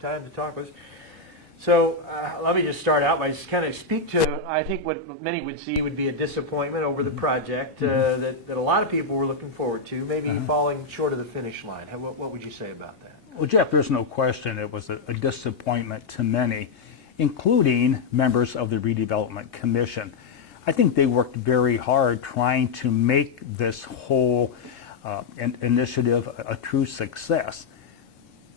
time to talk with us. So let me just start out by just kind of speak to, I think, what many would see would be a disappointment over the project that a lot of people were looking forward to, maybe falling short of the finish line. What would you say about that? Well, Jeff, there's no question it was a disappointment to many, including members of the Redevelopment Commission. I think they worked very hard trying to make this whole initiative a true success.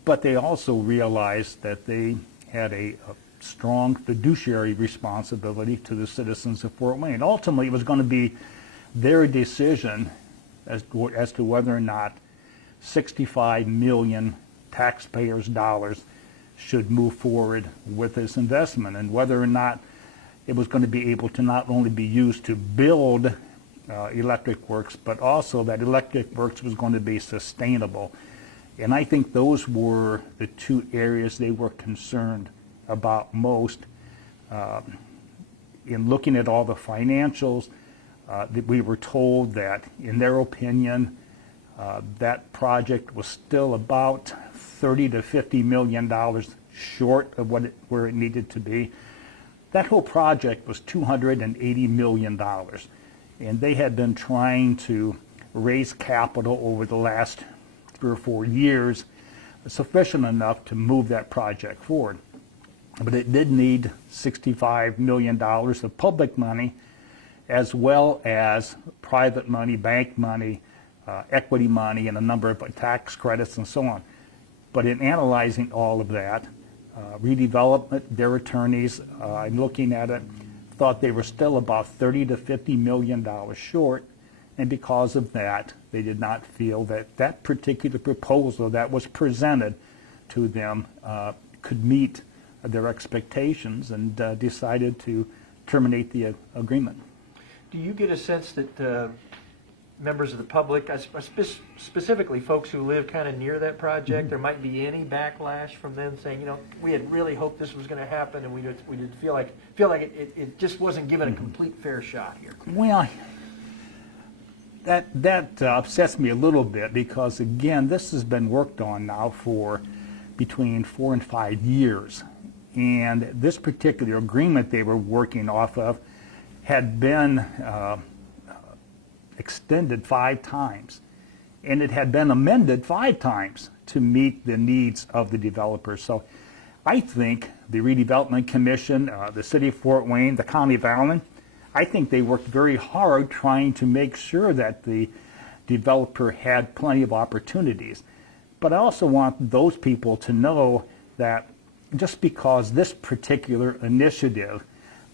But they also realized that they had a strong fiduciary responsibility to the citizens of Fort Wayne. Ultimately, it was going to be their decision as to whether or not 65 million taxpayers' dollars should move forward with this investment, and whether or not it was going to be able to not only be used to build electric works, but also that electric works was going to be sustainable. And I think those were the two areas they were concerned about most. In looking at all the financials, that we were told that, in their opinion, that project was still about $30 to $50 million short of where it needed to be. That whole project was $280 million, and they had been trying to raise capital over the last 3 or 4 years, sufficient enough to move that project forward. But it did need $65 million of public money, as well as private money, bank money, equity money, and a number of tax credits and so on. But in analyzing all of that, Redevelopment, their attorneys, in looking at it, thought they were still about $30 to $50 million short, and because of that, they did not feel that that particular proposal that was presented to them could meet their expectations, and decided to terminate the agreement. Do you get a sense that members of the public, specifically folks who live kind of near that project, there might be any backlash from them saying, you know, we had really hoped this was going to happen, and we did feel like it just wasn't given a complete fair shot here? Well, that upsets me a little bit, because again, this has been worked on now for between 4 and 5 years, and this particular agreement they were working off of had been extended 5 times, and it had been amended 5 times to meet the needs of the developers. So I think the Redevelopment Commission, the City of Fort Wayne, the County of Allen, I think they worked very hard trying to make sure that the developer had plenty of opportunities. But I also want those people to know that just because this particular initiative,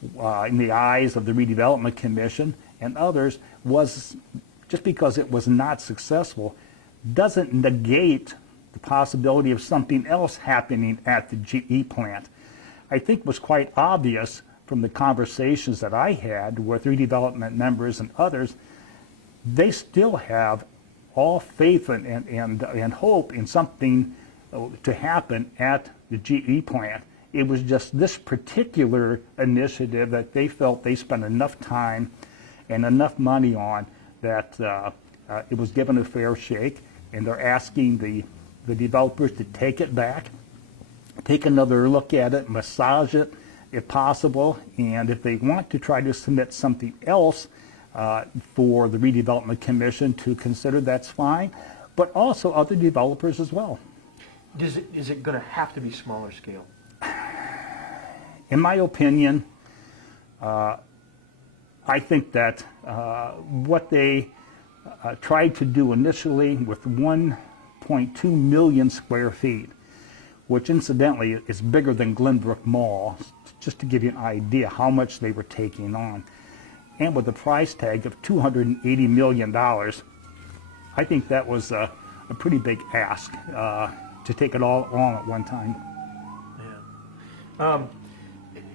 in the eyes of the Redevelopment Commission and others, was just because it was not successful, doesn't negate the possibility of something else happening at the GE plant. I think it was quite obvious from the conversations that I had with redevelopment members and others, they still have all faith and hope in something to happen at the GE plant. It was just this particular initiative that they felt they spent enough time and enough money on that it was given a fair shake, and they're asking the developers to take it back, take another look at it, massage it if possible, and if they want to try to submit something else for the Redevelopment Commission to consider, that's fine, but also other developers as well. Is it going to have to be smaller scale? In my opinion, I think that what they tried to do initially with 1.2 million square feet, which incidentally is bigger than Glenbrook Mall, just to give you an idea how much they were taking on, and with a price tag of $280 million, I think that was a pretty big ask to take it all on at one time. Yeah.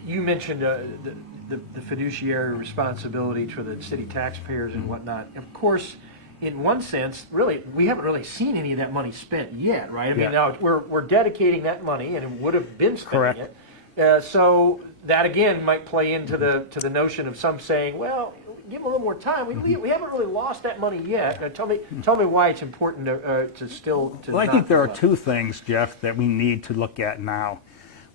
You mentioned the fiduciary responsibility to the city taxpayers and whatnot. Of course, in one sense, really, we haven't really seen any of that money spent yet, right? I mean, now we're dedicating that money, and it would have been spending it. So that again might play into the notion of some saying, well, give them a little more time. We haven't really lost that money yet. Tell me why it's important to still to. Well, I think there are two things, Jeff, that we need to look at now.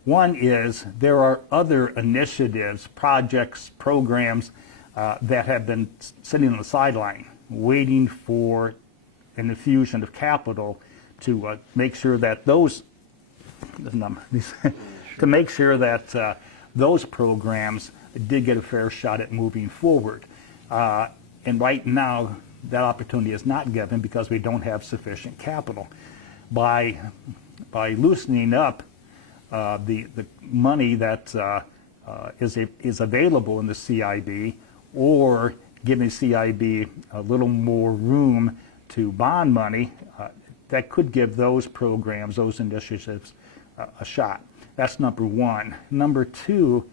One is there are other initiatives, projects, programs that have been sitting on the sideline, waiting for an infusion of capital to make sure that those those programs did get a fair shot at moving forward. And right now, that opportunity is not given because we don't have sufficient capital. By loosening up the money that is available in the CIB, or giving CIB a little more room to bond money, that could give those programs, those initiatives, a shot. That's number one. Number two,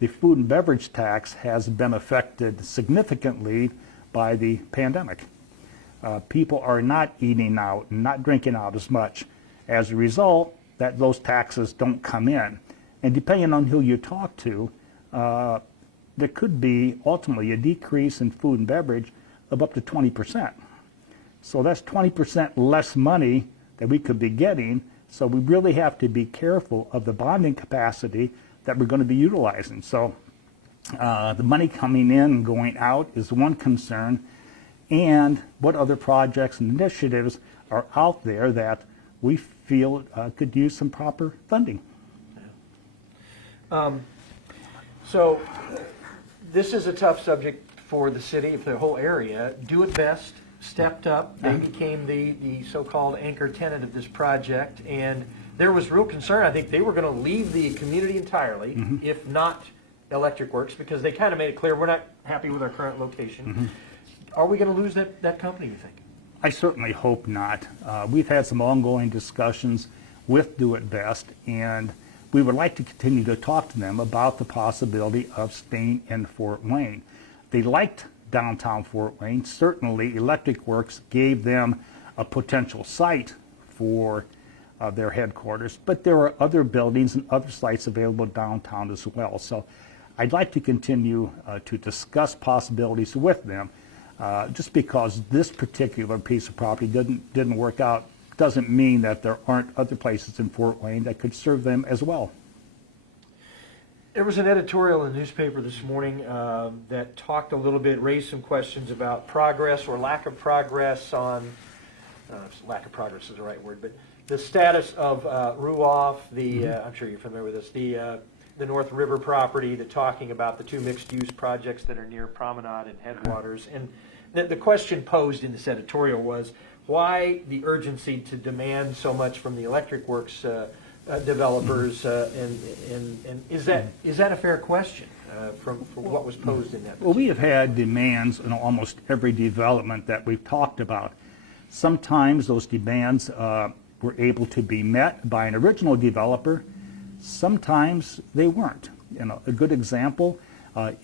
the food and beverage tax has been affected significantly by the pandemic. People are not eating out, not drinking out as much. As a result, those taxes don't come in. And depending on who you talk to, there could be ultimately a decrease in food and beverage of up to 20%. So that's 20% less money that we could be getting. So we really have to be careful of the bonding capacity that we're going to be utilizing. So the money coming in and going out is one concern. And what other projects and initiatives are out there that we feel could use some proper funding? So this is a tough subject for the city, for the whole area. Do It Best stepped up. They became the so-called anchor tenant of this project, and there was real concern. I think they were going to leave the community entirely, if not Electric Works, because they kind of made it clear we're not happy with our current location. Are we going to lose that company, you think? I certainly hope not. We've had some ongoing discussions with Do It Best, and we would like to continue to talk to them about the possibility of staying in Fort Wayne. They liked downtown Fort Wayne. Certainly, Electric Works gave them a potential site for their headquarters, but there are other buildings and other sites available downtown as well. So I'd like to continue to discuss possibilities with them. Just because this particular piece of property didn't work out doesn't mean that there aren't other places in Fort Wayne that could serve them as well. There was an editorial in the newspaper this morning that talked a little bit, raised some questions about progress or lack of progress on, lack of progress is the right word, but the status of Ruoff, I'm sure you're familiar with this, the North River property, talking about the two mixed-use projects that are near Promenade and Headwaters. And the question posed in this editorial was, why the urgency to demand so much from the Electric Works developers, and is that a fair question from what was posed in that? Well, we have had demands in almost every development that we've talked about. Sometimes those demands were able to be met by an original developer. Sometimes they weren't. A good example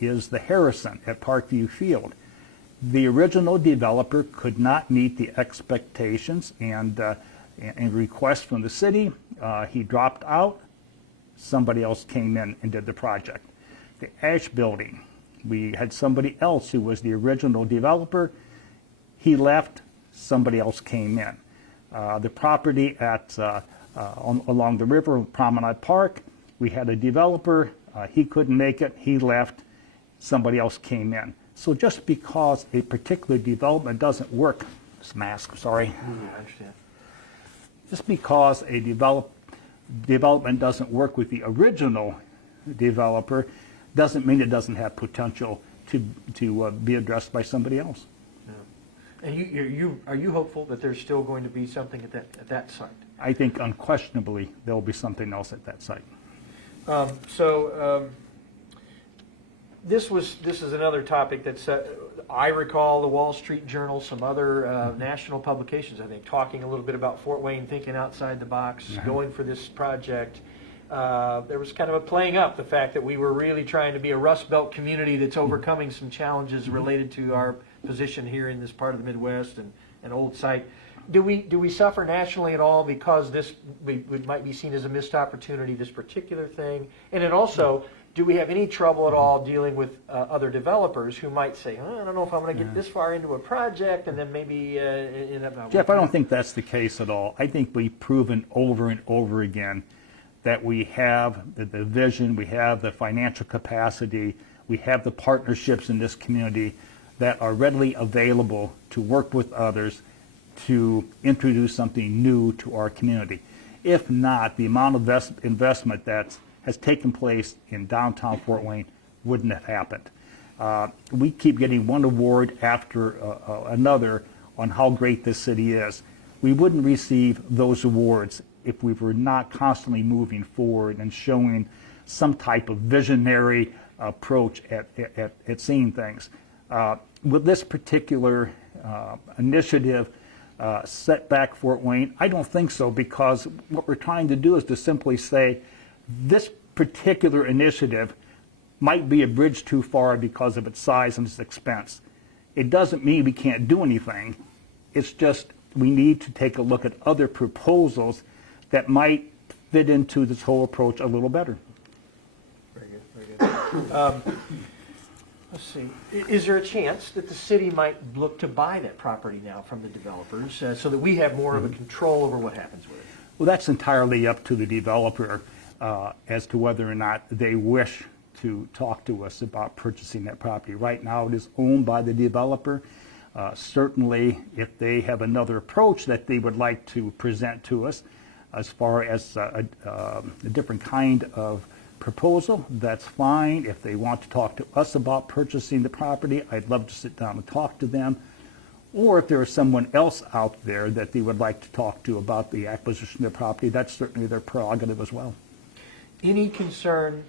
is the Harrison at Parkview Field. The original developer could not meet the expectations and requests from the city. He dropped out. Somebody else came in and did the project. The Ash Building, we had somebody else who was the original developer. He left. Somebody else came in. The property along the river, Promenade Park, we had a developer. He couldn't make it. He left. Somebody else came in. So just because a particular development doesn't work, sorry. I understand. Just because a development doesn't work with the original developer doesn't mean it doesn't have potential to be addressed by somebody else. Yeah. And are you hopeful that there's still going to be something at that site? I think unquestionably there will be something else at that site. This is another topic that's, I recall the Wall Street Journal, some other national publications, I think, talking a little bit about Fort Wayne thinking outside the box, going for this project. There was kind of a playing up the fact that we were really trying to be a Rust Belt community that's overcoming some challenges related to our position here in this part of the Midwest and an old site. Do we suffer nationally at all because this might be seen as a missed opportunity, this particular thing? And then also, do we have any trouble at all dealing with other developers who might say, oh, I don't know if I'm going to get this far into a project, and then maybe end up... Jeff, I don't think that's the case at all. I think we've proven over and over again that we have the vision, we have the financial capacity, we have the partnerships in this community that are readily available to work with others to introduce something new to our community. If not, the amount of investment that has taken place in downtown Fort Wayne wouldn't have happened. We keep getting one award after another on how great this city is. We wouldn't receive those awards if we were not constantly moving forward and showing some type of visionary approach at seeing things. With this particular initiative set back Fort Wayne, I don't think so, because what we're trying to do is to simply say this particular initiative might be a bridge too far because of its size and its expense. It doesn't mean we can't do anything. It's just we need to take a look at other proposals that might fit into this whole approach a little better. Very good, very good. Let's see. Is there a chance that the city might look to buy that property now from the developers so that we have more of a control over what happens with it? Well, that's entirely up to the developer as to whether or not they wish to talk to us about purchasing that property. Right now, it is owned by the developer. Certainly, if they have another approach that they would like to present to us as far as a different kind of proposal, that's fine. If they want to talk to us about purchasing the property, I'd love to sit down and talk to them. Or if there is someone else out there that they would like to talk to about the acquisition of the property, that's certainly their prerogative as well. Any concern,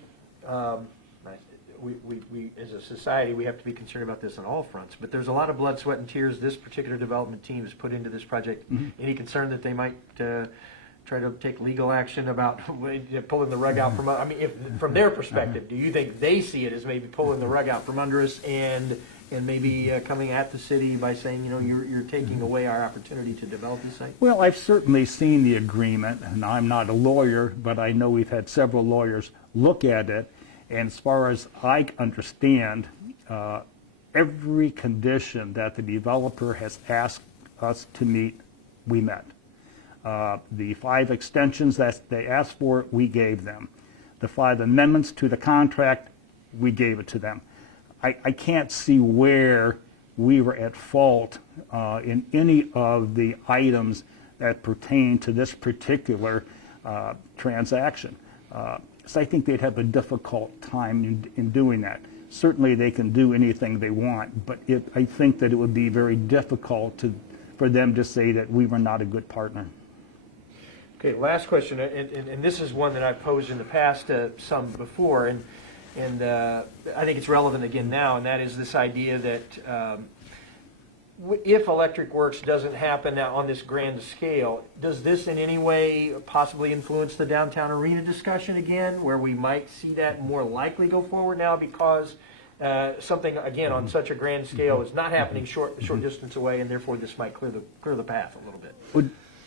we as a society, we have to be concerned about this on all fronts, but there's a lot of blood, sweat, and tears this particular development team has put into this project. Mm-hmm. Any concern that they might try to take legal action about pulling the rug out from, I mean, if, from their perspective, do you think they see it as maybe pulling the rug out from under us and maybe coming at the city by saying, you know, you're taking away our opportunity to develop this site? Well, I've certainly seen the agreement, and I'm not a lawyer, but I know we've had several lawyers look at it, and as far as I understand, every condition that the developer has asked us to meet, we met. The 5 extensions that they asked for, we gave them. The 5 amendments to the contract, we gave it to them. I can't see where we were at fault in any of the items that pertain to this particular transaction. So I think they'd have a difficult time in doing that. Certainly they can do anything they want, but I think that it would be very difficult for them to say that we were not a good partner. Okay, last question, and this is one that I've posed in the past some before, and I think it's relevant again now, and that is this idea that if Electric Works doesn't happen now on this grand scale, does this in any way possibly influence the downtown arena discussion again, where we might see that more likely go forward now because something, again, on such a grand scale is not happening short distance away, and therefore this might clear the path a little bit? Well,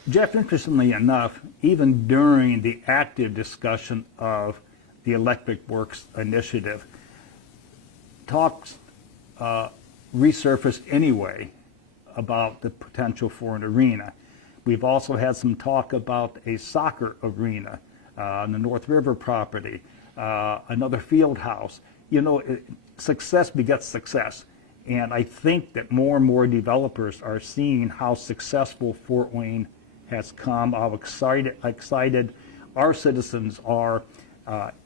Jeff, interestingly enough, even during the active discussion of the Electric Works initiative, talks resurfaced anyway about the potential for an arena. We've also had some talk about a soccer arena on the North River property, another field house. You know, success begets success. And I think that more and more developers are seeing how successful Fort Wayne has come, how excited our citizens are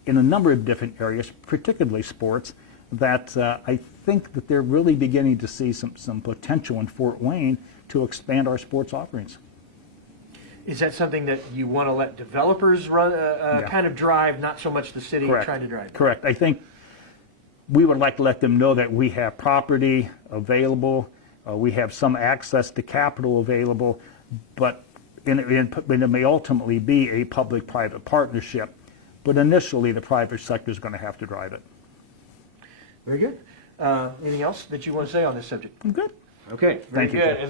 in a number of different areas, particularly sports, that I think that they're really beginning to see some potential in Fort Wayne to expand our sports offerings. Is that something that you want to let developers run, kind of drive, not so much the city trying to drive? Correct. I think we would like to let them know that we have property available, we have some access to capital available, but it may ultimately be a public-private partnership. But initially, the private sector is going to have to drive it. Very good. Anything else that you want to say on this subject? I'm good. Okay, very Thank you, good. Jeff.